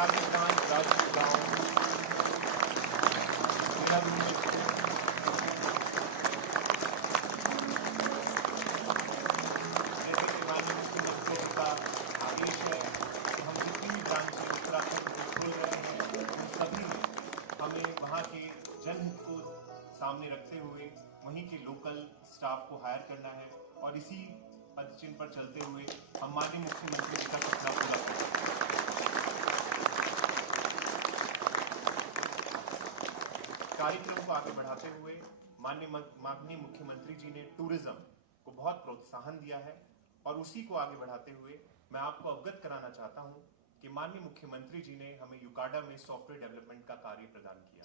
शिलागी branch Rajput गांव देहरादून में स्थित जैसे कि माननीय मुख्यमंत्री जी का आदेश है कि हम जितनी भी ब्रांचें उत्तराखंड में खोल रहे हैं उन सभी में हमें वहाँ के जनहित को सामने रखते हुए वहीं के लोकल स्टाफ को हायर करना है और इसी पदचिन्ह पर चलते हुए हम माननीय मुख्यमंत्री जी का सपना पूरा करें। कार्यक्रम को आगे बढ़ाते हुए माननीय मुख्यमंत्री जी ने टूरिज्म को बहुत प्रोत्साहन दिया है और उसी को आगे बढ़ाते हुए मैं आपको अवगत कराना चाहता हूं कि माननीय मुख्यमंत्री जी ने हमें यूकाडा में सॉफ्टवेयर डेवलपमेंट का कार्य प्रदान किया,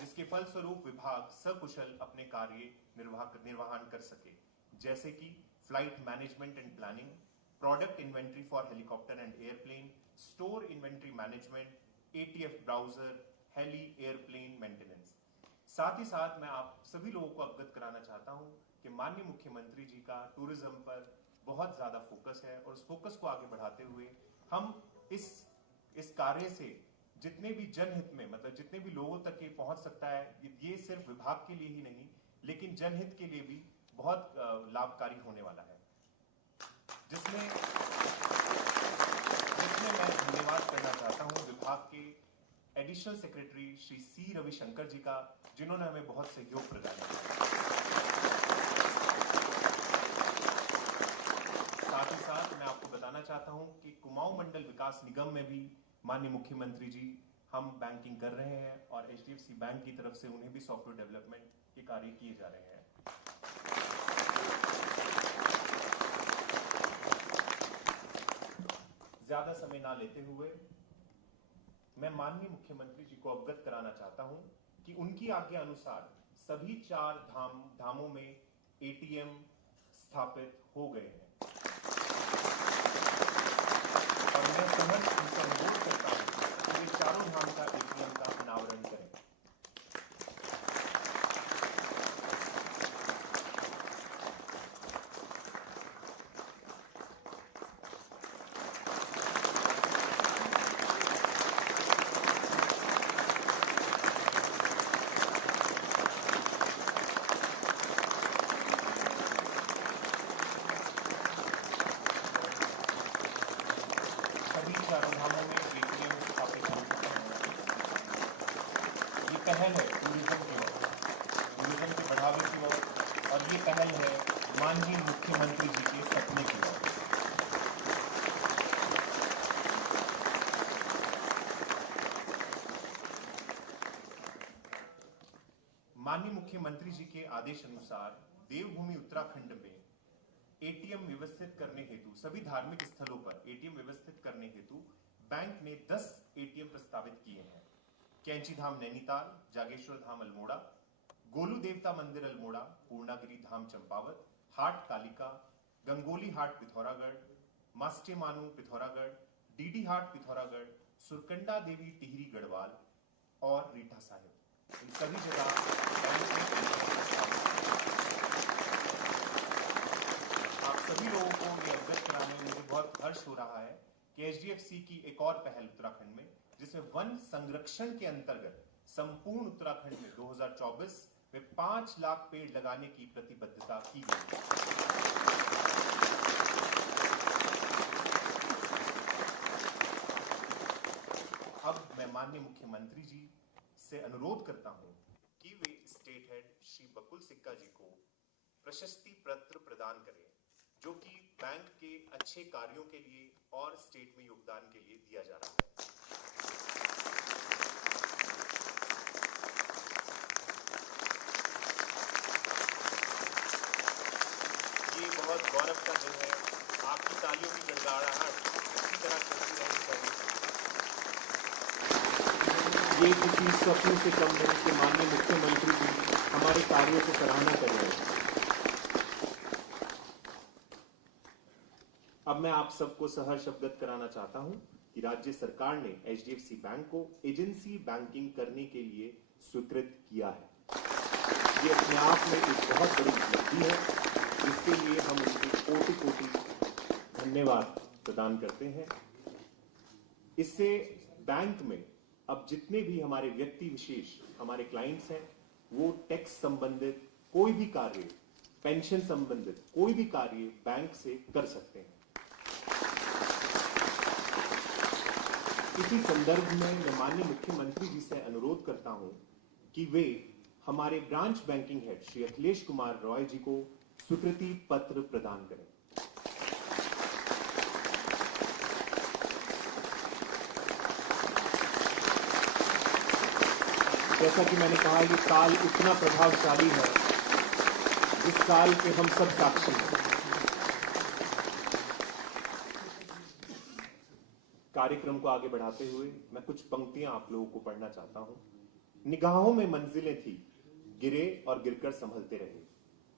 जिसके फलस्वरूप विभाग सकुशल अपने कार्य निर्वहन कर सके, जैसे कि flight management and planning, product inventory for helicopter and aeroplane, store inventory management, ATF browser, heli aeroplane maintenance. साथ ही साथ मैं आप सभी लोगों को अवगत कराना चाहता हूं कि माननीय मुख्यमंत्री जी का टूरिज्म पर बहुत ज्यादा फोकस है और उस फोकस को आगे बढ़ाते हुए हम इस कार्य से जितने भी जनहित में मतलब जितने भी लोगों तक ये पहुंच सकता है, ये सिर्फ विभाग के लिए ही नहीं लेकिन जनहित के लिए भी बहुत लाभकारी होने वाला है, जिसमें मैं धन्यवाद करना चाहता हूं विभाग के additional secretary Shri C. Ravishankar ji का, जिन्होंने हमें बहुत सहयोग प्रदान किया। साथ ही साथ मैं आपको बताना चाहता हूं कि कुमाऊं मंडल विकास निगम में भी माननीय मुख्यमंत्री जी हम बैंकिंग कर रहे हैं और HDFC बैंक की तरफ से उन्हें भी सॉफ्टवेयर डेवलपमेंट के कार्य किए जा रहे हैं। ज्यादा समय ना लेते हुए मैं माननीय मुख्यमंत्री जी को अवगत कराना चाहता हूं कि उनकी आज्ञा अनुसार सभी 4 धामों में ATM स्थापित हो गए हैं और मैं सहर्ष उनसे अनुरोध करता हूं कि वे चारों धाम का ATM का अनावरण करें। चारों धामों में ATM स्थापित हो चुके हैं। ये पहल है टूरिज्म के बढ़ावे की ओर और ये पहल है माननीय मुख्यमंत्री जी के सपने की ओर। माननीय मुख्यमंत्री जी के आदेश अनुसार देवभूमि उत्तराखंड में ATM व्यवस्थित करने हेतु सभी धार्मिक स्थलों पर ATM व्यवस्थित करने हेतु बैंक ने 10 ATM प्रस्तावित किए हैं। कैंची धाम नैनीताल, जागेश्वर धाम अल्मोड़ा, गोलू देवता मंदिर अल्मोड़ा, पूर्णागिरी धाम चंपावत, हाट कालिका, गंगोली हाट पिथौरागढ़, मास्टेमानू पिथौरागढ़, डीडी हाट पिथौरागढ़, सुरकंडा देवी टिहरी गढ़वाल और रीठा साहिब, इन सभी जगह सभी लोगों को ये अवगत कराने में मुझे बहुत हर्ष हो रहा है कि HDFC की एक और पहल उत्तराखंड में, जिसमें वन संरक्षण के अंतर्गत संपूर्ण उत्तराखंड में 2024 में 5 लाख पेड़ लगाने की प्रतिबद्धता की गई है। अब मैं माननीय मुख्यमंत्री जी से अनुरोध करता हूं कि वे स्टेट हेड श्री बकुल सिक्का जी को प्रशस्ति पत्र प्रदान करें, जो कि बैंक के अच्छे कार्यों के लिए और स्टेट में योगदान के लिए दिया जा रहा है। ये बहुत गौरव का दिन है। आपकी तालियों की गड़गड़ाहट इसी तरह चलती रहनी चाहिए। ये किसी स्वप्न से कम नहीं कि माननीय मुख्यमंत्री जी हमारे कार्यों की सराहना कर रहे हैं। अब मैं आप सबको सहर्ष अवगत कराना चाहता हूं कि राज्य सरकार ने HDFC बैंक को एजेंसी बैंकिंग करने के लिए स्वीकृत किया है। ये अपने आप में एक बहुत बड़ी उपलब्धि है, जिसके लिए हम उनके कोटि कोटि धन्यवाद प्रदान करते हैं। इससे बैंक में अब जितने भी हमारे व्यक्ति विशेष हमारे क्लाइंट्स हैं, वो टैक्स संबंधित कोई भी कार्य, पेंशन संबंधित कोई भी कार्य बैंक से कर सकते हैं। इसी संदर्भ में मैं माननीय मुख्यमंत्री जी से अनुरोध करता हूं कि वे हमारे branch banking head Shri Akhilesh Kumar Roy ji को स्वीकृति पत्र प्रदान करें। जैसा कि मैंने कहा, ये काल इतना प्रभावशाली है जिस काल के हम सब साक्षी हैं। कार्यक्रम को आगे बढ़ाते हुए मैं कुछ पंक्तियां आप लोगों को पढ़ना चाहता हूं। निगाहों में मंजिलें थी, गिरे और गिरकर संभलते रहे।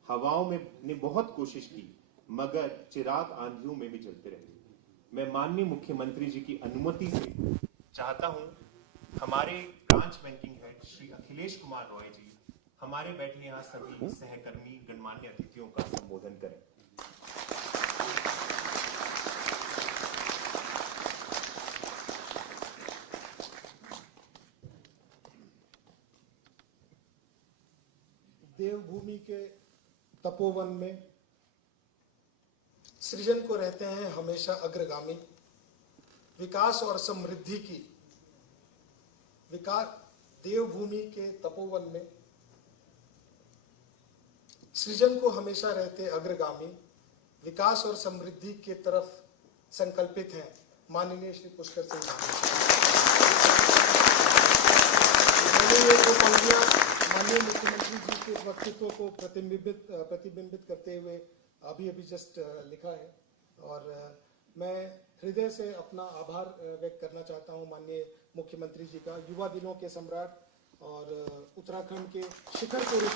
हवाओं में ने बहुत कोशिश की, मगर चिराग आंधियों में भी जलते रहे। मैं माननीय मुख्यमंत्री जी की अनुमति से चाहता हूं हमारे branch banking head Shri Akhilesh Kumar Roy ji हमारे बैठे यहाँ सभी सहकर्मी गणमान्य अतिथियों का संबोधन करें। देवभूमि के तपोवन में सृजन को रहते हैं हमेशा अग्रगामी। विकास और समृद्धि की देवभूमि के तपोवन में सृजन को हमेशा रहते अग्रगामी, विकास और समृद्धि के तरफ संकल्पित हैं माननीय श्री पुष्कर सिंह धामी। मैंने ये दो पंक्तियां माननीय मुख्यमंत्री जी के व्यक्तित्व को प्रतिबिंबित करते हुए अभी जस्ट लिखा है, और मैं हृदय से अपना आभार व्यक्त करना चाहता हूं माननीय मुख्यमंत्री जी का, युवा दिनों के सम्राट और उत्तराखंड के शिखर पुरुष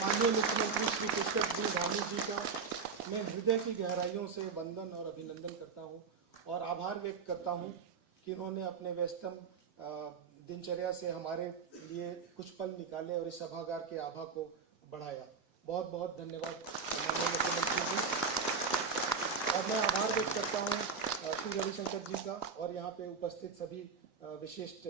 माननीय मुख्यमंत्री श्री पुष्कर सिंह धामी जी का मैं हृदय की गहराइयों से वंदन और अभिनंदन करता हूं और आभार व्यक्त करता हूं कि उन्होंने अपने व्यस्तम दिनचर्या से हमारे लिए कुछ पल निकाले और इस सभागार के आभा को बढ़ाया। बहुत बहुत धन्यवाद माननीय मुख्यमंत्री जी। और मैं आभार व्यक्त करता हूँ श्री रविशंकर जी का और यहाँ पे उपस्थित सभी विशिष्ट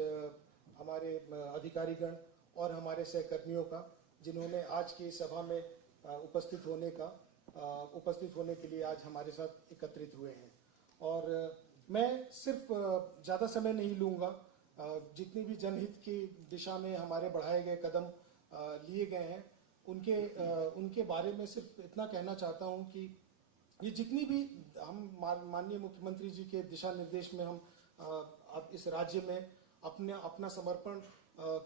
हमारे अधिकारीगण और हमारे सहकर्मियों का, जिन्होंने आज की सभा में उपस्थित होने के लिए आज हमारे साथ एकत्रित हुए हैं। और मैं सिर्फ ज़्यादा समय नहीं लूँगा। जितनी भी जनहित की दिशा में हमारे बढ़ाए गए कदम लिए गए हैं, उनके बारे में सिर्फ इतना कहना चाहता हूँ कि ये जितनी भी हम माननीय मुख्यमंत्री जी के दिशा निर्देश में हम अब इस राज्य में अपना समर्पण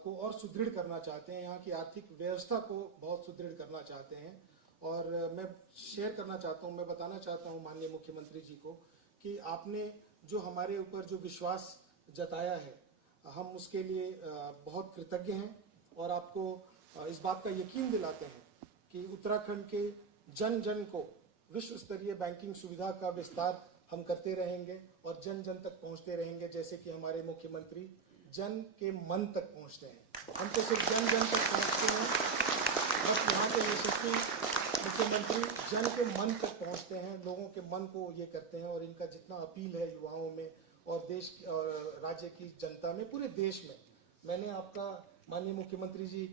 को और सुदृढ़ करना चाहते हैं, यहाँ की आर्थिक व्यवस्था को बहुत सुदृढ़ करना चाहते हैं। और मैं शेयर करना चाहता हूँ, मैं बताना चाहता हूँ माननीय मुख्यमंत्री जी को कि आपने जो हमारे ऊपर जो विश्वास जताया है, हम उसके लिए बहुत कृतज्ञ हैं और आपको इस बात का यकीन दिलाते हैं कि उत्तराखंड के जन जन को विश्व स्तरीय बैंकिंग सुविधा का विस्तार हम करते रहेंगे और जन जन तक पहुंचते रहेंगे, जैसे कि हमारे मुख्यमंत्री जन के मन तक पहुंचते हैं। हम तो सिर्फ जन जन तक पहुंचते हैं, बस यहाँ के यशस्वी मुख्यमंत्री जन के मन तक पहुंचते हैं, लोगों के मन को ये करते हैं। और इनका जितना अपील है युवाओं में और देश और राज्य की जनता में, पूरे देश में, मैंने आपका माननीय मुख्यमंत्री जी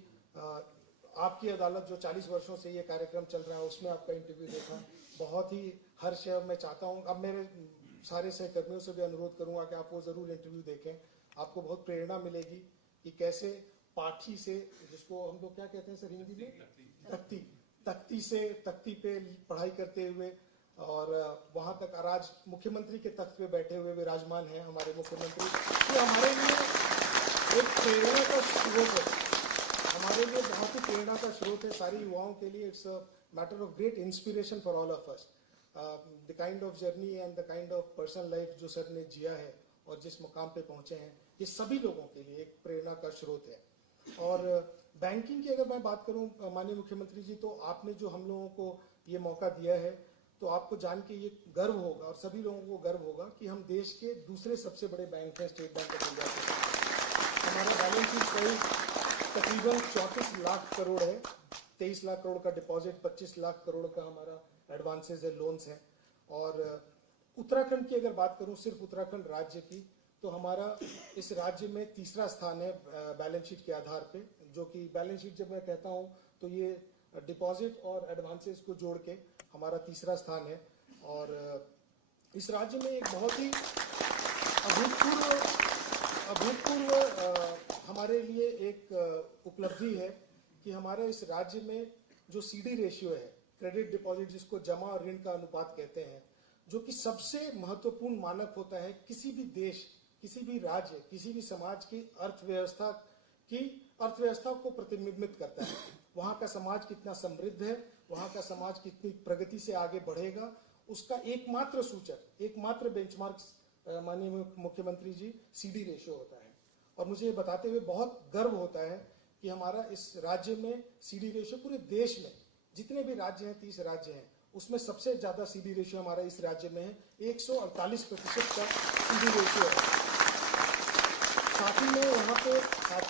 आपकी अदालत जो 40 वर्षों से ये कार्यक्रम चल रहा है उसमें आपका इंटरव्यू देखा, बहुत ही हर्ष है। मैं चाहता हूँ, अब मेरे सारे सहकर्मियों से भी अनुरोध करूंगा कि आप वो जरूर इंटरव्यू देखें, आपको बहुत प्रेरणा मिलेगी कि कैसे पाठी से, जिसको हम लोग क्या कहते हैं सर हिंदी में, तख्ती पे पढ़ाई करते हुए और वहां तक आज मुख्यमंत्री के तख्त पे बैठे हुए विराजमान हैं हमारे मुख्यमंत्री। तो हमारे लिए एक प्रेरणा का स्रोत है, हमारे लिए बहुत ही प्रेरणा का स्रोत है सारी युवाओं के लिए। It's a matter of great inspiration for all of us. The kind of journey and the kind of personal life जो सर ने जिया है और जिस मुकाम पे पहुंचे हैं, ये सभी लोगों के लिए एक प्रेरणा का स्रोत है। और बैंकिंग की अगर मैं बात करूं माननीय मुख्यमंत्री जी, तो आपने जो हम लोगों को ये मौका दिया है, तो आपको जान के ये गर्व होगा और सभी लोगों को गर्व होगा कि हम देश के दूसरे सबसे बड़े बैंक हैं स्टेट बैंक ऑफ इंडिया के। हमारा बैलेंस शीट कई तकरीबन 34 लाख करोड़ है। 23 लाख करोड़ का डिपॉजिट, 25 लाख करोड़ का हमारा एडवांसेस है, लोन्स हैं। और उत्तराखंड की अगर बात करूं, सिर्फ उत्तराखंड राज्य की, तो हमारा इस राज्य में तीसरा स्थान है बैलेंस शीट के आधार पे, जो कि बैलेंस शीट जब मैं कहता हूं तो ये डिपॉजिट और एडवांसेस को जोड़ के हमारा तीसरा स्थान है। और इस राज्य में एक बहुत ही अभूतपूर्व हमारे लिए एक उपलब्धि है कि हमारे इस राज्य में जो सीडी रेशियो है, क्रेडिट डिपॉजिट जिसको जमा और ऋण का अनुपात कहते हैं, जो कि सबसे महत्वपूर्ण मानक होता है किसी भी देश, किसी भी राज्य, किसी भी समाज की अर्थव्यवस्था को प्रतिबिंबित करता है। वहाँ का समाज कितना समृद्ध है, वहाँ का समाज कितनी प्रगति से आगे बढ़ेगा, उसका एकमात्र सूचक, एकमात्र बेंचमार्क माननीय मुख्यमंत्री जी सीडी रेशियो होता है। और मुझे ये बताते हुए बहुत गर्व होता है कि हमारा इस राज्य में सीडी रेशियो, पूरे देश में जितने भी राज्य हैं, 30 राज्य हैं, उसमें सबसे ज्यादा सीडी रेशियो हमारा इस राज्य में है। 148% का सीडी रेशियो है। साथ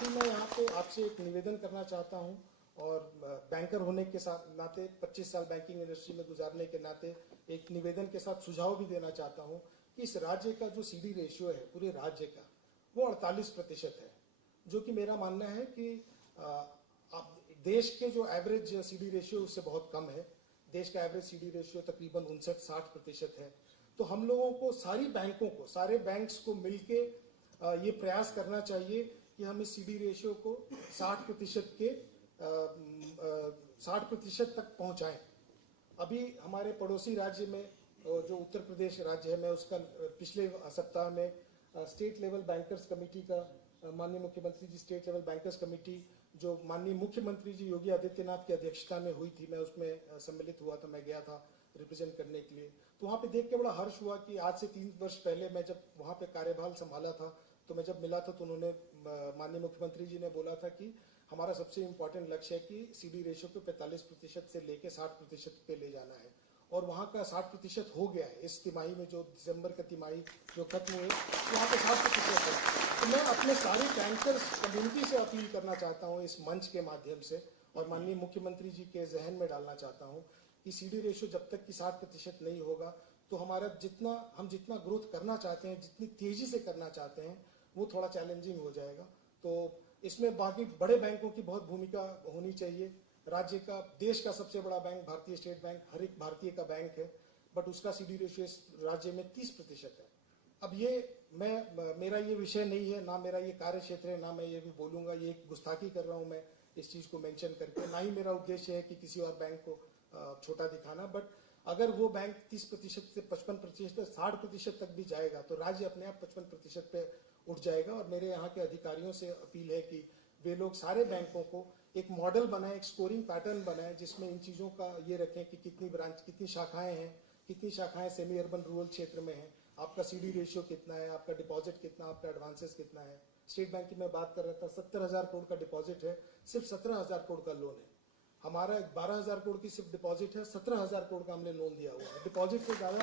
ही मैं यहाँ पे आपसे एक निवेदन करना चाहता हूँ, और बैंकर होने के साथ नाते, 25 साल बैंकिंग इंडस्ट्री में गुजारने के नाते एक निवेदन के साथ सुझाव भी देना चाहता हूँ कि इस राज्य का जो सीडी रेशियो है पूरे राज्य का, वो 48% है, जो कि मेरा मानना है कि देश के जो एवरेज सीडी रेशियो उससे बहुत कम है। देश का एवरेज सीडी रेशियो तकरीबन 59-60% है। तो हम लोगों को, सारी बैंकों को, सारे बैंक्स को मिलके ये प्रयास करना चाहिए कि हम इस सीडी रेशियो को 60% तक पहुंचाएं। अभी हमारे पड़ोसी राज्य में जो उत्तर प्रदेश राज्य है, मैं उसका पिछले सप्ताह में स्टेट लेवल बैंकर्स कमेटी का, माननीय मुख्यमंत्री जी स्टेट लेवल बैंकर्स कमेटी जो माननीय मुख्यमंत्री जी योगी आदित्यनाथ की अध्यक्षता में हुई थी, मैं उसमें सम्मिलित हुआ था, मैं गया था रिप्रेजेंट करने के लिए। तो वहाँ पे देख के बड़ा हर्ष हुआ कि आज से 3 वर्ष पहले मैं जब वहाँ पे कार्यभार संभाला था, तो मैं जब मिला था तो उन्होंने, माननीय मुख्यमंत्री जी ने बोला था कि हमारा सबसे इम्पोर्टेंट लक्ष्य है कि सीडी रेशियो को 45% से लेके 60% पे ले जाना है। और वहाँ का 60% हो गया है। इस तिमाही में, जो दिसंबर का तिमाही जो खत्म हुई, वहाँ पे 60% है। तो मैं अपने सारे बैंकर्स कम्युनिटी से अपील करना चाहता हूँ इस मंच के माध्यम से, और माननीय मुख्यमंत्री जी के जहन में डालना चाहता हूँ कि सीडी रेशियो जब तक कि 60% नहीं होगा, तो हमारा हम जितना ग्रोथ करना चाहते हैं, जितनी तेजी से करना चाहते हैं, वो थोड़ा चैलेंजिंग हो जाएगा। तो इसमें बाकी बड़े बैंकों की बहुत भूमिका होनी चाहिए। राज्य का, देश का सबसे बड़ा बैंक भारतीय स्टेट बैंक हर एक भारतीय का बैंक है, बट उसका सीडी रेशियो इस राज्य में 30% है। अब ये मेरा ये विषय नहीं है, ना मेरा ये कार्य क्षेत्र है, ना मैं ये भी बोलूंगा, ये एक गुस्ताखी कर रहा हूँ मैं इस चीज को मेंशन करके, ना ही मेरा उद्देश्य है कि किसी और बैंक को छोटा दिखाना। बट अगर वो बैंक 30% से 55% 60% तक भी जाएगा, तो राज्य अपने आप 55% पे उठ जाएगा। और मेरे यहाँ के अधिकारियों से अपील है कि वे लोग सारे बैंकों को एक मॉडल बनाए, एक स्कोरिंग पैटर्न बनाए, जिसमें इन चीजों का ये रखें कि कितनी ब्रांच, कितनी शाखाएं हैं, कितनी शाखाएं सेमी अर्बन रूरल क्षेत्र में है, आपका सीडी रेशियो कितना है, आपका डिपॉजिट कितना, आपका एडवांसेस कितना है। स्टेट बैंक की मैं बात कर रहा था, 70,000 करोड़ का डिपॉजिट है, सिर्फ 17,000 करोड़ का लोन है। हमारा 12,000 करोड़ की सिर्फ डिपॉजिट है, 17,000 करोड़ का हमने लोन दिया हुआ है। डिपॉजिट से ज्यादा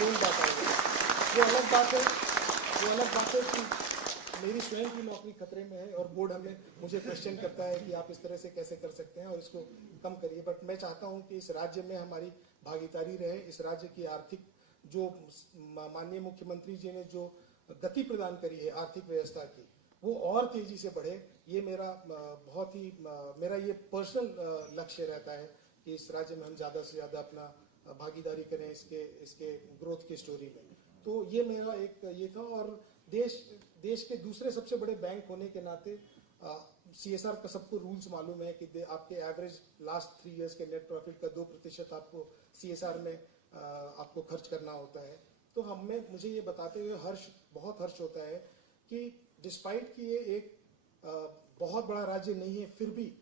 लोन बांटा हुआ है। वो अलग बात है कि मेरी स्वयं की नौकरी खतरे में है, और बोर्ड मुझे क्वेश्चन करता है कि आप इस तरह से कैसे कर सकते हैं और इसको कम करिए। बट मैं चाहता हूं कि इस राज्य में हमारी भागीदारी रहे, इस राज्य की आर्थिक, जो माननीय मुख्यमंत्री जी ने जो गति प्रदान करी है आर्थिक व्यवस्था की, वो और तेजी से बढ़े। ये मेरा ये पर्सनल लक्ष्य रहता है कि इस राज्य में हम ज्यादा से ज्यादा अपना भागीदारी करें इसके ग्रोथ की स्टोरी में। तो ये मेरा एक ये था। और देश के दूसरे सबसे बड़े बैंक होने के नाते सीएसआर का सबको रूल्स मालूम है कि आपके एवरेज लास्ट 3 इयर्स के नेट प्रॉफिट का 2% आपको सीएसआर में आपको खर्च करना होता है। तो मुझे ये बताते हुए बहुत हर्ष होता है कि डिस्पाइट कि ये एक बहुत बड़ा राज्य नहीं है, फिर भी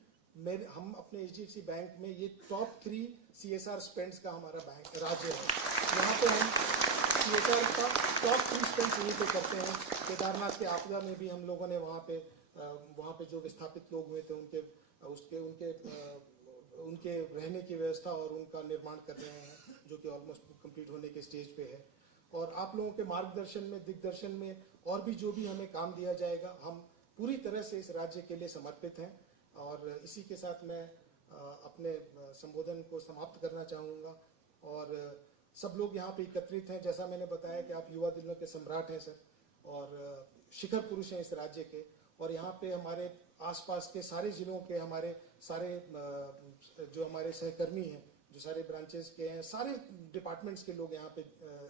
हम अपने एचडीएफसी बैंक में ये टॉप 3 सीएसआर स्पेंड्स का हमारा बैंक राज्य है। यहाँ पे हम सीएसआर का टॉप 3 स्पेंड्स यहीं पे करते हैं। केदारनाथ के आपदा में भी हम लोगों ने वहाँ पे जो विस्थापित लोग हुए थे उनके रहने की व्यवस्था और उनका निर्माण कर रहे हैं, जो कि ऑलमोस्ट कंप्लीट होने के स्टेज पे है। और आप लोगों के मार्गदर्शन में, दिग्दर्शन में और भी जो भी हमें काम दिया जाएगा, हम पूरी तरह से इस राज्य के लिए समर्पित हैं। और इसी के साथ मैं अपने संबोधन को समाप्त करना चाहूँगा। और सब लोग यहाँ पे एकत्रित हैं, जैसा मैंने बताया कि आप युवा दिलों के सम्राट हैं सर, और शिखर पुरुष हैं इस राज्य के। और यहाँ पे हमारे आसपास के सारे जिलों के हमारे सारे जो हमारे सहकर्मी हैं, जो सारे ब्रांचेस के हैं, सारे डिपार्टमेंट्स के लोग यहाँ पे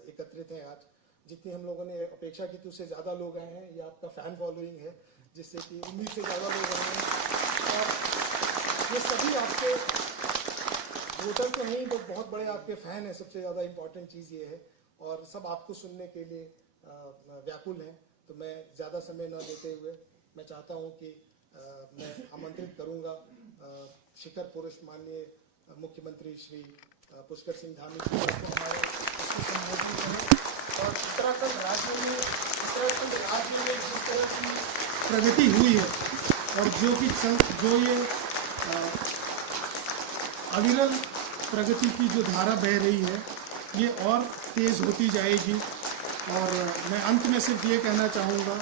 एकत्रित हैं आज। जितनी हम लोगों ने अपेक्षा की थी उससे ज़्यादा लोग आए हैं। ये आपका फैन फॉलोइंग है, जिससे कि उम्मीद से ज़्यादा लोग आए हैं। और ये सभी आपके वोटर तो हैं ही, तो बहुत बड़े आपके फ़ैन हैं। सबसे ज़्यादा इम्पॉर्टेंट चीज़ ये है, और सब आपको सुनने के लिए व्याकुल हैं। तो मैं ज़्यादा समय न लेते हुए मैं चाहता हूँ कि मैं आमंत्रित करूँगा शिखर पुरुष माननीय मुख्यमंत्री श्री पुष्कर सिंह धामी जी को हमारे इसको संबोधित करें। और उत्तराखंड राज्य में जिस तरह की प्रगति हुई है, और जो ये अविरल प्रगति की जो धारा बह रही है, ये और तेज़ होती जाएगी। और मैं अंत में सिर्फ ये कहना चाहूँगा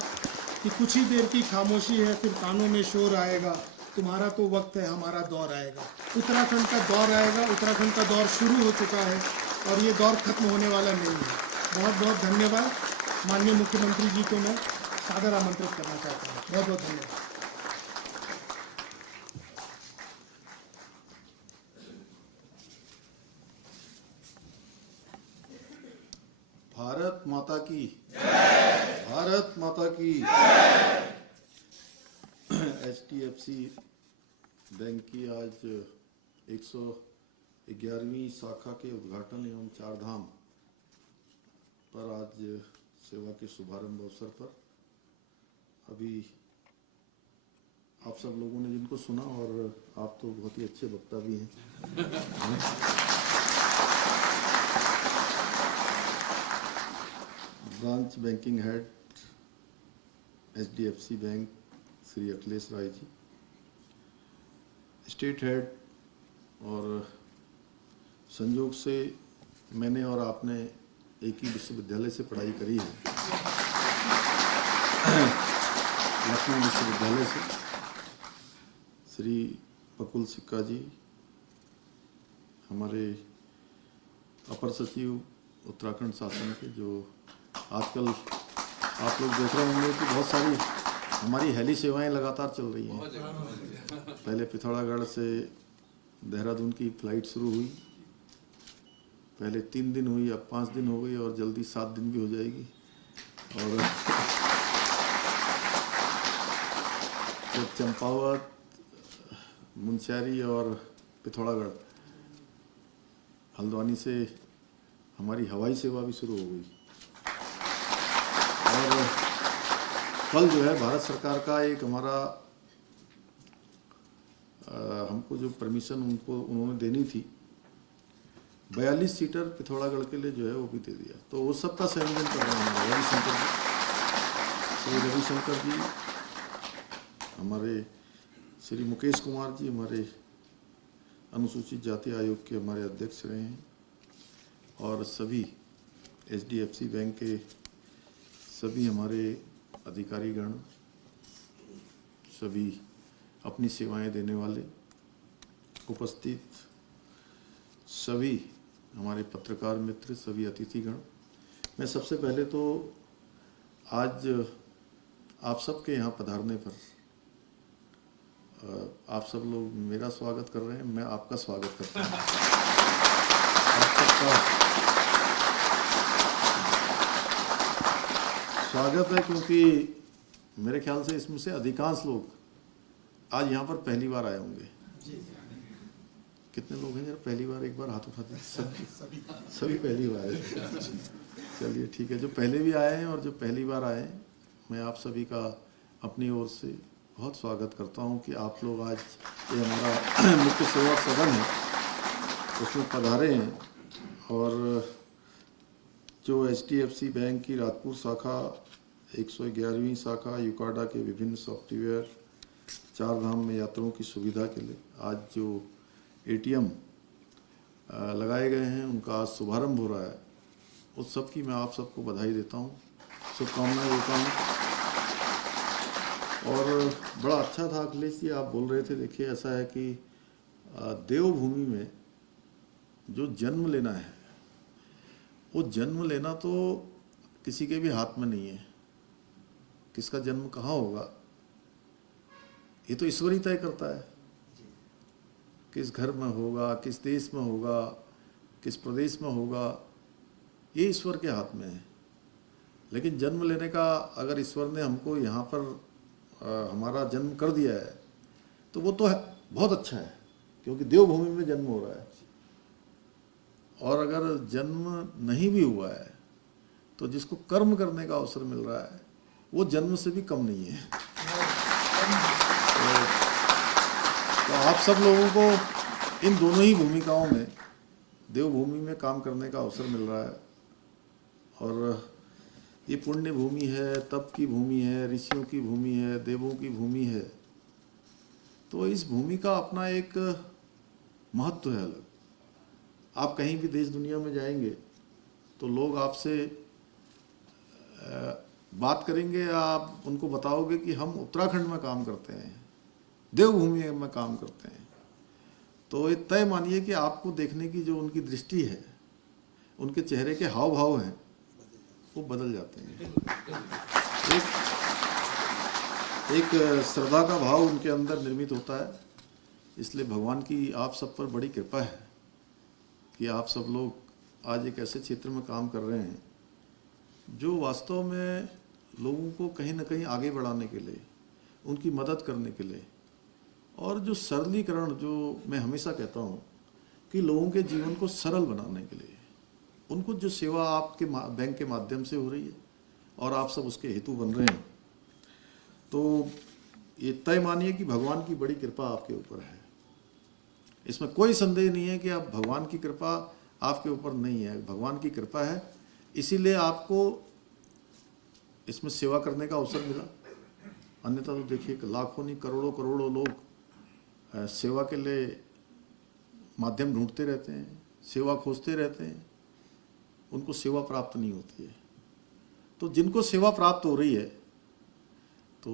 कि कुछ ही देर की खामोशी है, फिर कानों में शोर आएगा। तुम्हारा तो वक्त है, हमारा दौर आएगा। उत्तराखंड का दौर आएगा। उत्तराखंड का दौर शुरू हो चुका है और ये दौर खत्म होने वाला नहीं है। बहुत बहुत धन्यवाद। माननीय मुख्यमंत्री जी को मैं सादर आमंत्रित करना चाहता हूँ। बहुत बहुत धन्यवाद। भारत माता की भारत माता की HDFC बैंक की आज 111वीं शाखा के उद्घाटन एवं चारधाम पर आज सेवा के शुभारंभ अवसर पर अभी आप सब लोगों ने जिनको सुना, और आप तो बहुत ही अच्छे वक्ता भी हैं। Branch banking head HDFC bank Shri Akhilesh Rai ji, state head, और संयोग से मैंने और आपने एक ही विश्वविद्यालय से पढ़ाई करी है, लखनऊ विश्वविद्यालय से, श्री पकुल सिक्का जी, हमारे अपर सचिव उत्तराखंड शासन के, जो आजकल आप लोग देख रहे होंगे कि बहुत सारी हमारी हेली सेवाएं लगातार चल रही हैं। पहले पिथौरागढ़ से देहरादून की फ़्लाइट शुरू हुई, पहले 3 दिन हुई, अब 5 दिन हो गई, और जल्दी 7 दिन भी हो जाएगी। और तो चंपावत, मुंशियारी और पिथौरागढ़, हल्द्वानी से हमारी हवाई सेवा भी शुरू हो गई। और कल जो है भारत सरकार का एक हमारा हमको जो परमिशन उन्होंने देनी थी, 42 सीटर पिथौरागढ़ के लिए जो है वो भी दे दिया। तो वो सब का संयोजन कर रहे हैं रविशंकर जी, हमारे श्री मुकेश कुमार जी, हमारे अनुसूचित जाति आयोग के हमारे अध्यक्ष रहे हैं, और सभी HDFC बैंक के सभी हमारे अधिकारीगण, सभी अपनी सेवाएं देने वाले, उपस्थित सभी हमारे पत्रकार मित्र, सभी अतिथिगण, मैं सबसे पहले तो आज आप सबके यहाँ पधारने पर आप सब लोग मेरा स्वागत कर रहे हैं, मैं आपका स्वागत करता हूँ। आप सबका स्वागत है, क्योंकि मेरे ख्याल से इसमें से अधिकांश लोग आज यहाँ पर पहली बार आए होंगे। कितने लोग हैं जरा पहली बार, एक बार हाथ उठाते हैं। सभी पहली बार आए। चलिए ठीक है, जो पहले भी आए हैं और जो पहली बार आए हैं, मैं आप सभी का अपनी ओर से बहुत स्वागत करता हूं कि आप लोग आज ये हमारा मुख्य सेवा सदन है उसमें पधारे हैं। और जो HDFC बैंक की राजपुर शाखा 111वीं शाखा यूकाडा के विभिन्न सॉफ्टवेयर चारधाम में यात्रियों की सुविधा के लिए आज जो ATM लगाए गए हैं, उनका आज शुभारंभ हो रहा है। उस सब की मैं आप सबको बधाई देता हूँ, शुभकामनाएं देता हूँ। और बड़ा अच्छा था अखिलेश जी, आप बोल रहे थे। देखिए ऐसा है कि देवभूमि में जो जन्म लेना है, वो जन्म लेना तो किसी के भी हाथ में नहीं है। किसका जन्म कहाँ होगा ये तो ईश्वर ही तय करता है। किस घर में होगा, किस देश में होगा, किस प्रदेश में होगा, ये ईश्वर के हाथ में है। लेकिन जन्म लेने का अगर ईश्वर ने हमको यहाँ पर हमारा जन्म कर दिया है तो वो तो है, बहुत अच्छा है, क्योंकि देवभूमि में जन्म हो रहा है। और अगर जन्म नहीं भी हुआ है तो जिसको कर्म करने का अवसर मिल रहा है वो जन्म से भी कम नहीं है। तो आप सब लोगों को इन दोनों ही भूमिकाओं में, देवभूमि में काम करने का अवसर मिल रहा है। और ये पुण्य भूमि है, तप की भूमि है, ऋषियों की भूमि है, देवों की भूमि है। तो इस भूमि का अपना एक महत्व है अलग। आप कहीं भी देश दुनिया में जाएंगे तो लोग आपसे बात करेंगे, आप उनको बताओगे कि हम उत्तराखंड में काम करते हैं, देवभूमि में काम करते हैं। तो ये तय मानिए कि आपको देखने की जो उनकी दृष्टि है, उनके चेहरे के हाव भाव हैं, वो बदल जाते हैं। एक श्रद्धा का भाव उनके अंदर निर्मित होता है। इसलिए भगवान की आप सब पर बड़ी कृपा है कि आप सब लोग आज एक ऐसे क्षेत्र में काम कर रहे हैं जो वास्तव में लोगों को कहीं ना कहीं आगे बढ़ाने के लिए, उनकी मदद करने के लिए, और जो सरलीकरण, जो मैं हमेशा कहता हूँ कि लोगों के जीवन को सरल बनाने के लिए, उनको जो सेवा आपके बैंक के माध्यम से हो रही है और आप सब उसके हेतु बन रहे हैं, तो ये तय मानिए कि भगवान की बड़ी कृपा आपके ऊपर है। इसमें कोई संदेह नहीं है कि आप भगवान की कृपा आपके ऊपर नहीं है, भगवान की कृपा है। इसीलिए आपको इसमें सेवा करने का अवसर मिला। अन्यथा तो देखिए लाखों नहीं करोड़ों करोड़ों लोग सेवा के लिए माध्यम ढूंढते रहते हैं, सेवा खोजते रहते हैं, उनको सेवा प्राप्त नहीं होती है। तो जिनको सेवा प्राप्त हो रही है तो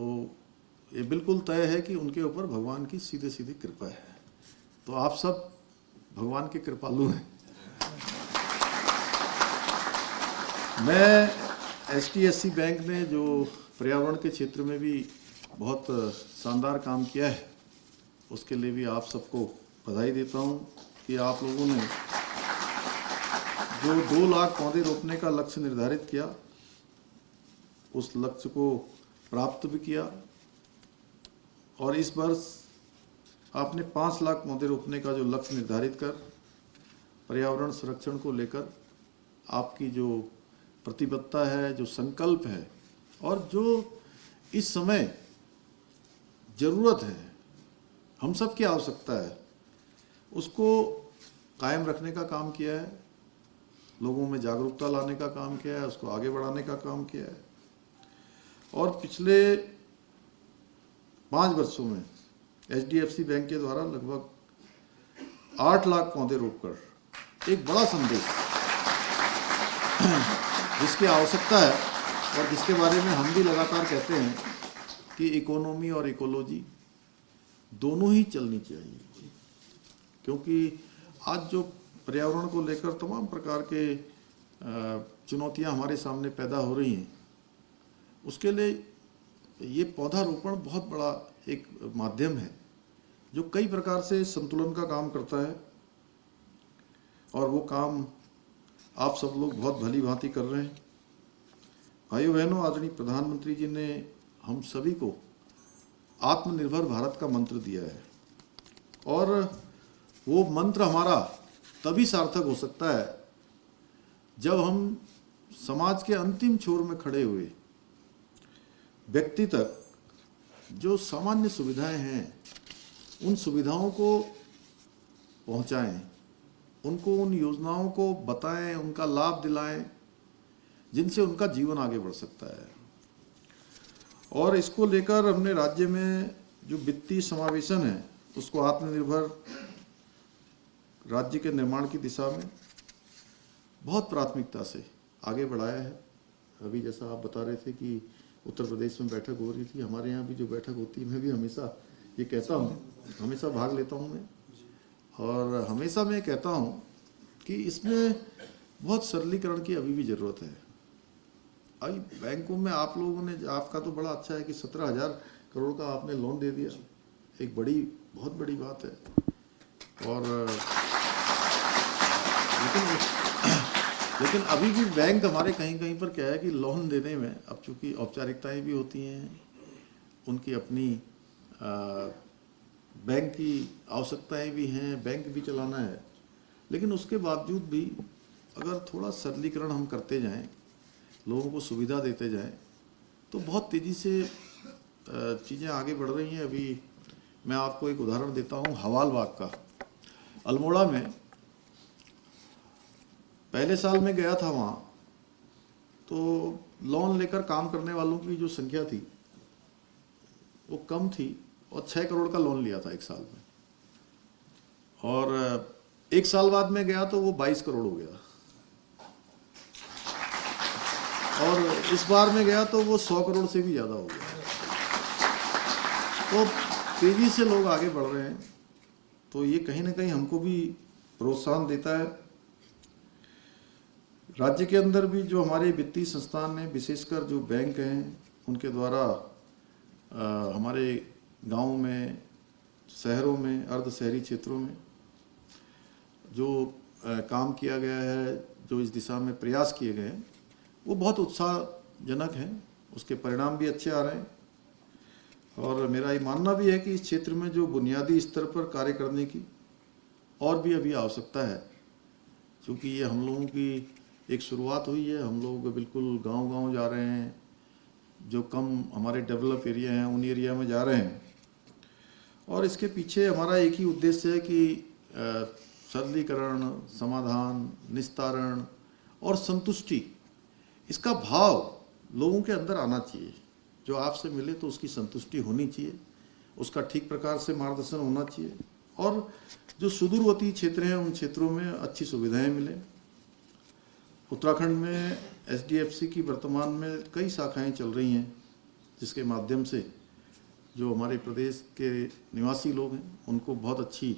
ये बिल्कुल तय है कि उनके ऊपर भगवान की सीधे सीधी कृपा है। तो आप सब भगवान के कृपालु हैं। मैं HDFC बैंक ने जो पर्यावरण के क्षेत्र में भी बहुत शानदार काम किया है, उसके लिए भी आप सबको बधाई देता हूं कि आप लोगों ने जो 2 लाख पौधे रोपने का लक्ष्य निर्धारित किया, उस लक्ष्य को प्राप्त भी किया। और इस वर्ष आपने 5 लाख पौधे रोपने का जो लक्ष्य निर्धारित कर पर्यावरण संरक्षण को लेकर आपकी जो प्रतिबद्धता है, जो संकल्प है, और जो इस समय जरूरत है, हम सब की आवश्यकता है, उसको कायम रखने का काम किया है, लोगों में जागरूकता लाने का काम किया है, उसको आगे बढ़ाने का काम किया है। और पिछले 5 वर्षों में HDFC बैंक के द्वारा लगभग 8 लाख पौधे रोपकर एक बड़ा संदेश, जिसकी आवश्यकता है और जिसके बारे में हम भी लगातार कहते हैं कि इकोनॉमी और इकोलॉजी दोनों ही चलनी चाहिए। क्योंकि आज जो पर्यावरण को लेकर तमाम प्रकार के चुनौतियां हमारे सामने पैदा हो रही हैं, उसके लिए ये पौधारोपण बहुत बड़ा एक माध्यम है जो कई प्रकार से संतुलन का काम करता है। और वो काम आप सब लोग बहुत भली भांति कर रहे हैं। भाइयों बहनों, आदरणीय प्रधानमंत्री जी ने हम सभी को आत्मनिर्भर भारत का मंत्र दिया है, और वो मंत्र हमारा तभी सार्थक हो सकता है जब हम समाज के अंतिम छोर में खड़े हुए व्यक्ति तक जो सामान्य सुविधाएं हैं, उन सुविधाओं को पहुंचाएं, उनको उन योजनाओं को बताएं, उनका लाभ दिलाएं, जिनसे उनका जीवन आगे बढ़ सकता है। और इसको लेकर हमने राज्य में जो वित्तीय समावेशन है, उसको आत्मनिर्भर राज्य के निर्माण की दिशा में बहुत प्राथमिकता से आगे बढ़ाया है। अभी जैसा आप बता रहे थे कि उत्तर प्रदेश में बैठक हो रही थी, हमारे यहाँ भी जो बैठक होती है मैं भी हमेशा ये कहता हूँ, हमेशा भाग लेता हूँ मैं, और हमेशा मैं कहता हूँ कि इसमें बहुत सरलीकरण की अभी भी ज़रूरत है। अभी बैंकों में आप लोगों ने, आपका तो बड़ा अच्छा है कि 17,000 करोड़ का आपने लोन दे दिया, एक बहुत बड़ी बात है। और लेकिन अभी भी बैंक हमारे कहीं कहीं पर क्या है कि लोन देने में अब चूंकि औपचारिकताएं भी होती हैं, उनकी अपनी बैंक की आवश्यकताएं भी हैं, बैंक भी चलाना है, लेकिन उसके बावजूद भी अगर थोड़ा सरलीकरण हम करते जाएं, लोगों को सुविधा देते जाएं, तो बहुत तेज़ी से चीज़ें आगे बढ़ रही हैं। अभी मैं आपको एक उदाहरण देता हूं हवालबाग का। अल्मोड़ा में पहले साल में गया था, वहाँ तो लोन लेकर काम करने वालों की जो संख्या थी वो कम थी, और 6 करोड़ का लोन लिया था एक साल में, और एक साल बाद में गया तो वो 22 करोड़ हो गया, और इस बार में गया तो वो 100 करोड़ से भी ज़्यादा हो गया। तो तेज़ी से लोग आगे बढ़ रहे हैं, तो ये कहीं ना कहीं हमको भी प्रोत्साहन देता है। राज्य के अंदर भी जो हमारे वित्तीय संस्थान हैं, विशेषकर जो बैंक हैं, उनके द्वारा हमारे गाँव में, शहरों में, अर्ध शहरी क्षेत्रों में जो काम किया गया है, जो इस दिशा में प्रयास किए गए हैं, वो बहुत उत्साहजनक हैं, उसके परिणाम भी अच्छे आ रहे हैं। और मेरा ये मानना भी है कि इस क्षेत्र में जो बुनियादी स्तर पर कार्य करने की और भी अभी आवश्यकता है, क्योंकि ये हम लोगों की एक शुरुआत हुई है। हम लोग बिल्कुल गांव-गांव जा रहे हैं, जो कम हमारे डेवलप एरिया हैं उन एरिया में जा रहे हैं, और इसके पीछे हमारा एक ही उद्देश्य है कि सरलीकरण, समाधान, निस्तारण और संतुष्टि, इसका भाव लोगों के अंदर आना चाहिए। जो आपसे मिले तो उसकी संतुष्टि होनी चाहिए, उसका ठीक प्रकार से मार्गदर्शन होना चाहिए, और जो सुदूरवर्ती क्षेत्र हैं उन क्षेत्रों में अच्छी सुविधाएं मिलें। उत्तराखंड में HDFC की वर्तमान में कई शाखाएं चल रही हैं, जिसके माध्यम से जो हमारे प्रदेश के निवासी लोग हैं उनको बहुत अच्छी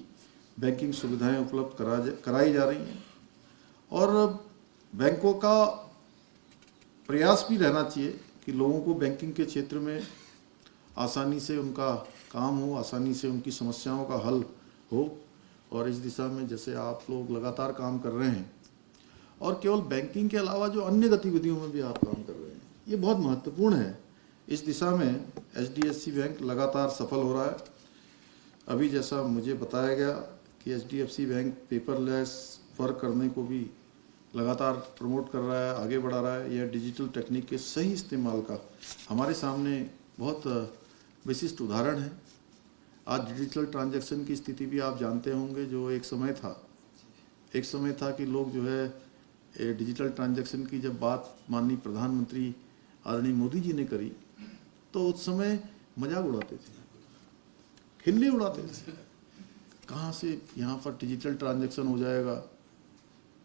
बैंकिंग सुविधाएं उपलब्ध कराई जा रही हैं। और बैंकों का प्रयास भी रहना चाहिए कि लोगों को बैंकिंग के क्षेत्र में आसानी से उनका काम हो, आसानी से उनकी समस्याओं का हल हो, और इस दिशा में जैसे आप लोग लगातार काम कर रहे हैं, और केवल बैंकिंग के अलावा जो अन्य गतिविधियों में भी आप काम कर रहे हैं, ये बहुत महत्वपूर्ण है। इस दिशा में HDFC बैंक लगातार सफल हो रहा है। अभी जैसा मुझे बताया गया कि HDFC बैंक पेपरलेस वर्क करने को भी लगातार प्रमोट कर रहा है, आगे बढ़ा रहा है। यह डिजिटल टेक्निक के सही इस्तेमाल का हमारे सामने बहुत विशिष्ट उदाहरण है। आज डिजिटल ट्रांजैक्शन की स्थिति भी आप जानते होंगे, जो एक समय था कि लोग जो है डिजिटल ट्रांजैक्शन की जब बात माननीय प्रधानमंत्री आदरणीय मोदी जी ने करी, तो उस समय मजाक उड़ाते थे, खिल्ली उड़ाते थे, कहाँ से यहाँ पर डिजिटल ट्रांजैक्शन हो जाएगा,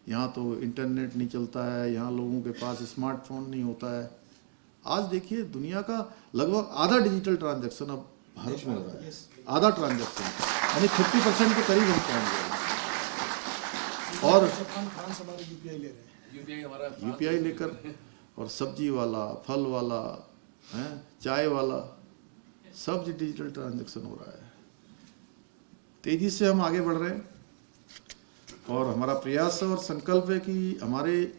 यहाँ तो इंटरनेट नहीं चलता है, यहाँ लोगों के पास स्मार्टफोन नहीं होता है। आज देखिए दुनिया का लगभग आधा डिजिटल ट्रांजैक्शन अब भारत में हो रहा है, आधा ट्रांजैक्शन, यानी 50% के करीब हम पहुँच गए। और UPI लेकर, और सब्जी वाला, फल वाला, चाय वाला, सब डिजिटल ट्रांजैक्शन हो रहा है। तेजी से हम आगे बढ़ रहे हैं, और हमारा प्रयास और संकल्प है कि हमारे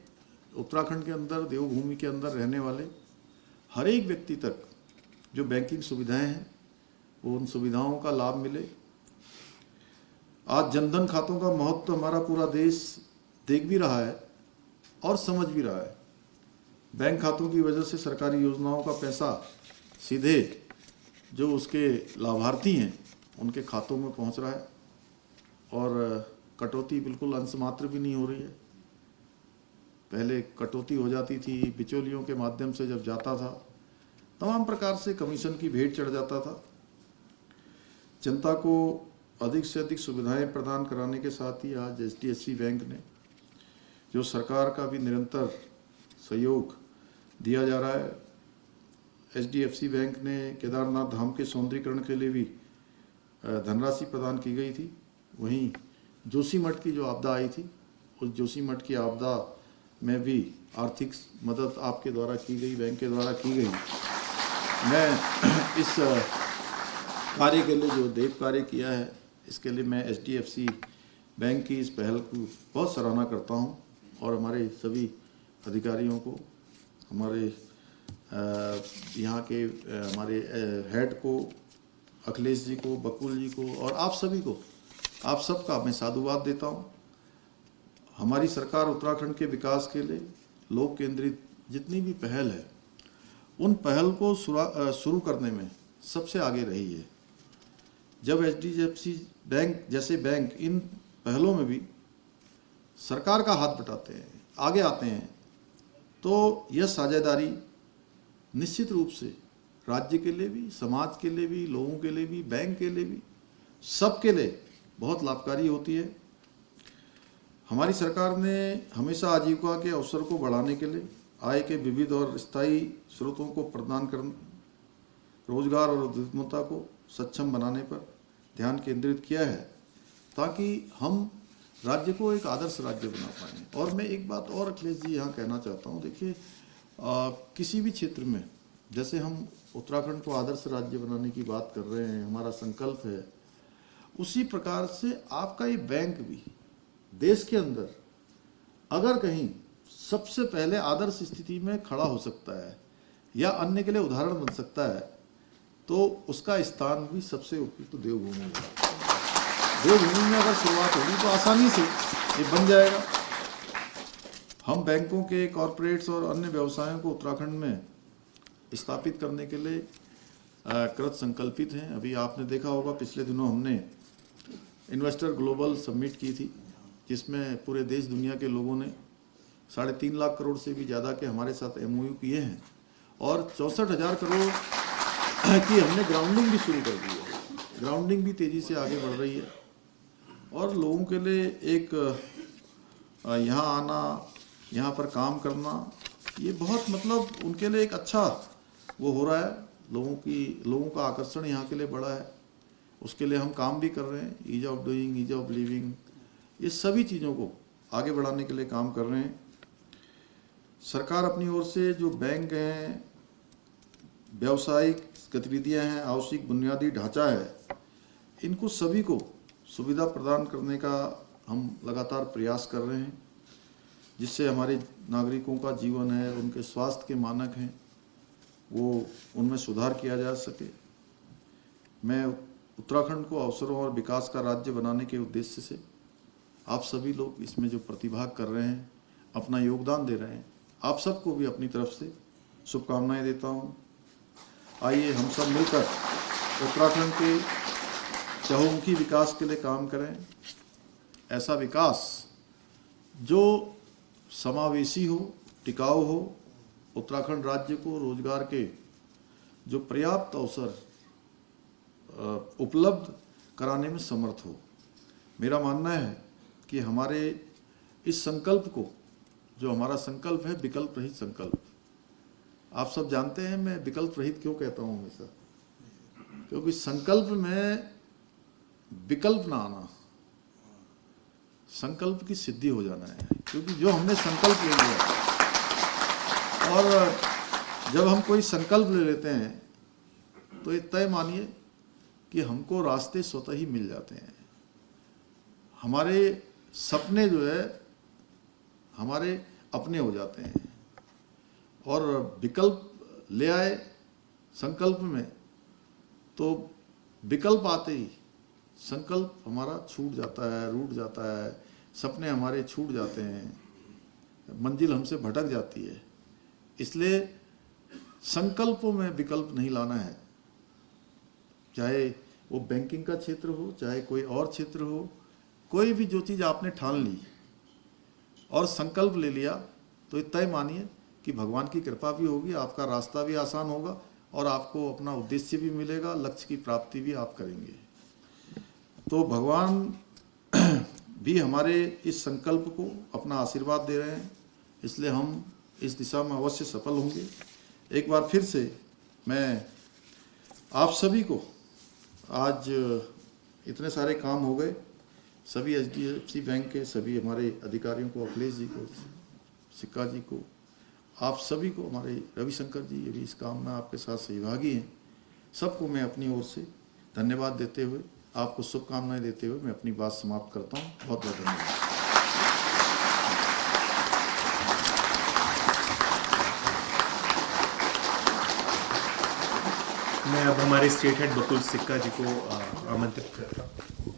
उत्तराखंड के अंदर, देवभूमि के अंदर रहने वाले हर एक व्यक्ति तक जो बैंकिंग सुविधाएं हैं वो उन सुविधाओं का लाभ मिले। आज जनधन खातों का महत्व हमारा पूरा देश देख भी रहा है और समझ भी रहा है। बैंक खातों की वजह से सरकारी योजनाओं का पैसा सीधे जो उसके लाभार्थी हैं उनके खातों में पहुंच रहा है, और कटौती बिल्कुल अंश मात्र भी नहीं हो रही है। पहले कटौती हो जाती थी, बिचौलियों के माध्यम से जब जाता था, तमाम प्रकार से कमीशन की भेंट चढ़ जाता था। जनता को अधिक से अधिक सुविधाएं प्रदान कराने के साथ ही आज HDFC बैंक ने, जो सरकार का भी निरंतर सहयोग दिया जा रहा है, HDFC बैंक ने केदारनाथ धाम के सौंदर्यीकरण के लिए भी धनराशि प्रदान की गई थी। वहीं जोशीमठ की जो आपदा आई थी, उस जोशीमठ की आपदा में भी आर्थिक मदद आपके द्वारा की गई, बैंक के द्वारा की गई। मैं इस कार्य के लिए, जो देव कार्य किया है, इसके लिए मैं HDFC बैंक की इस पहल को बहुत सराहना करता हूं और हमारे सभी अधिकारियों को, हमारे यहाँ के हमारे हेड को, अखिलेश जी को, बकुल जी को और आप सभी को, आप सबका मैं साधुवाद देता हूँ। हमारी सरकार उत्तराखंड के विकास के लिए लोक केंद्रित जितनी भी पहल है, उन पहल को शुरू करने में सबसे आगे रही है। जब HDFC बैंक जैसे बैंक इन पहलों में भी सरकार का हाथ बटाते हैं, आगे आते हैं, तो यह साझेदारी निश्चित रूप से राज्य के लिए भी, समाज के लिए भी, लोगों के लिए भी, बैंक के लिए भी, सबके लिए बहुत लाभकारी होती है। हमारी सरकार ने हमेशा आजीविका के अवसर को बढ़ाने के लिए आय के विविध और स्थायी स्रोतों को प्रदान कर रोजगार और उद्यमिता को सक्षम बनाने पर ध्यान केंद्रित किया है, ताकि हम राज्य को एक आदर्श राज्य बना पाएं। और मैं एक बात और अखिलेश जी यहाँ कहना चाहता हूँ। देखिए, किसी भी क्षेत्र में, जैसे हम उत्तराखंड को आदर्श राज्य बनाने की बात कर रहे हैं, हमारा संकल्प है, उसी प्रकार से आपका ये बैंक भी देश के अंदर अगर कहीं सबसे पहले आदर्श स्थिति में खड़ा हो सकता है या अन्य के लिए उदाहरण बन सकता है, तो उसका स्थान भी सबसे उपयुक्त देवभूमि है। देवभूमि में अगर शुरुआत होगी तो आसानी से ये बन जाएगा। हम बैंकों के, कॉरपोरेट्स और अन्य व्यवसायों को उत्तराखंड में स्थापित करने के लिए कृत संकल्पित हैं। अभी आपने देखा होगा, पिछले दिनों हमने इन्वेस्टर ग्लोबल समिट की थी, जिसमें पूरे देश दुनिया के लोगों ने 3.5 लाख करोड़ से भी ज़्यादा के हमारे साथ MOU किए हैं और 64,000 करोड़ की हमने ग्राउंडिंग भी शुरू कर दी है। ग्राउंडिंग भी तेज़ी से आगे बढ़ रही है और लोगों के लिए एक यहाँ आना, यहाँ पर काम करना, ये बहुत मतलब उनके लिए एक अच्छा वो हो रहा है। लोगों का आकर्षण यहाँ के लिए बढ़ा है, उसके लिए हम काम भी कर रहे हैं। Ease of doing, ease of living, ये सभी चीज़ों को आगे बढ़ाने के लिए काम कर रहे हैं। सरकार अपनी ओर से जो बैंक हैं, व्यावसायिक गतिविधियां हैं, आवश्यक बुनियादी ढांचा है, इनको सभी को सुविधा प्रदान करने का हम लगातार प्रयास कर रहे हैं, जिससे हमारे नागरिकों का जीवन है, उनके स्वास्थ्य के मानक हैं, वो उनमें सुधार किया जा सके। मैं उत्तराखंड को अवसरों और विकास का राज्य बनाने के उद्देश्य से आप सभी लोग इसमें जो प्रतिभाग कर रहे हैं, अपना योगदान दे रहे हैं, आप सबको भी अपनी तरफ से शुभकामनाएं देता हूँ। आइए हम सब मिलकर उत्तराखंड के चहुमुखी विकास के लिए काम करें। ऐसा विकास जो समावेशी हो, टिकाऊ हो, उत्तराखंड राज्य को रोजगार के जो पर्याप्त अवसर उपलब्ध कराने में समर्थ हो। मेरा मानना है कि हमारे इस संकल्प को, जो हमारा संकल्प है विकल्प रहित संकल्प, आप सब जानते हैं मैं विकल्प रहित क्यों कहता हूं हमेशा, क्योंकि संकल्प में विकल्प ना आना, संकल्प की सिद्धि हो जाना है। क्योंकि जो हमने संकल्प ले लिया, और जब हम कोई संकल्प ले लेते हैं तो ये तय मानिए कि हमको रास्ते स्वतः ही मिल जाते हैं। हमारे सपने जो है हमारे अपने हो जाते हैं। और विकल्प ले आए संकल्प में, तो विकल्प आते ही संकल्प हमारा छूट जाता है, रूठ जाता है, सपने हमारे छूट जाते हैं, मंजिल हमसे भटक जाती है। इसलिए संकल्पों में विकल्प नहीं लाना है, चाहे वो बैंकिंग का क्षेत्र हो, चाहे कोई और क्षेत्र हो। कोई भी जो चीज़ आपने ठान ली और संकल्प ले लिया, तो ये तय मानिए कि भगवान की कृपा भी होगी, आपका रास्ता भी आसान होगा और आपको अपना उद्देश्य भी मिलेगा, लक्ष्य की प्राप्ति भी आप करेंगे। तो भगवान भी हमारे इस संकल्प को अपना आशीर्वाद दे रहे हैं, इसलिए हम इस दिशा में अवश्य सफल होंगे। एक बार फिर से मैं आप सभी को आज इतने सारे काम हो गए, सभी HDFC बैंक के सभी हमारे अधिकारियों को, अखिलेश जी को, सिक्का जी को, आप सभी को, हमारे रविशंकर जी ये भी इस काम में आपके साथ सहभागी हैं, सबको मैं अपनी ओर से धन्यवाद देते हुए, आपको शुभकामनाएं देते हुए मैं अपनी बात समाप्त करता हूँ। बहुत बहुत धन्यवाद। मैं अब हमारे स्टेट हेड बकुल सिक्का जी को आमंत्रित करता हूँ।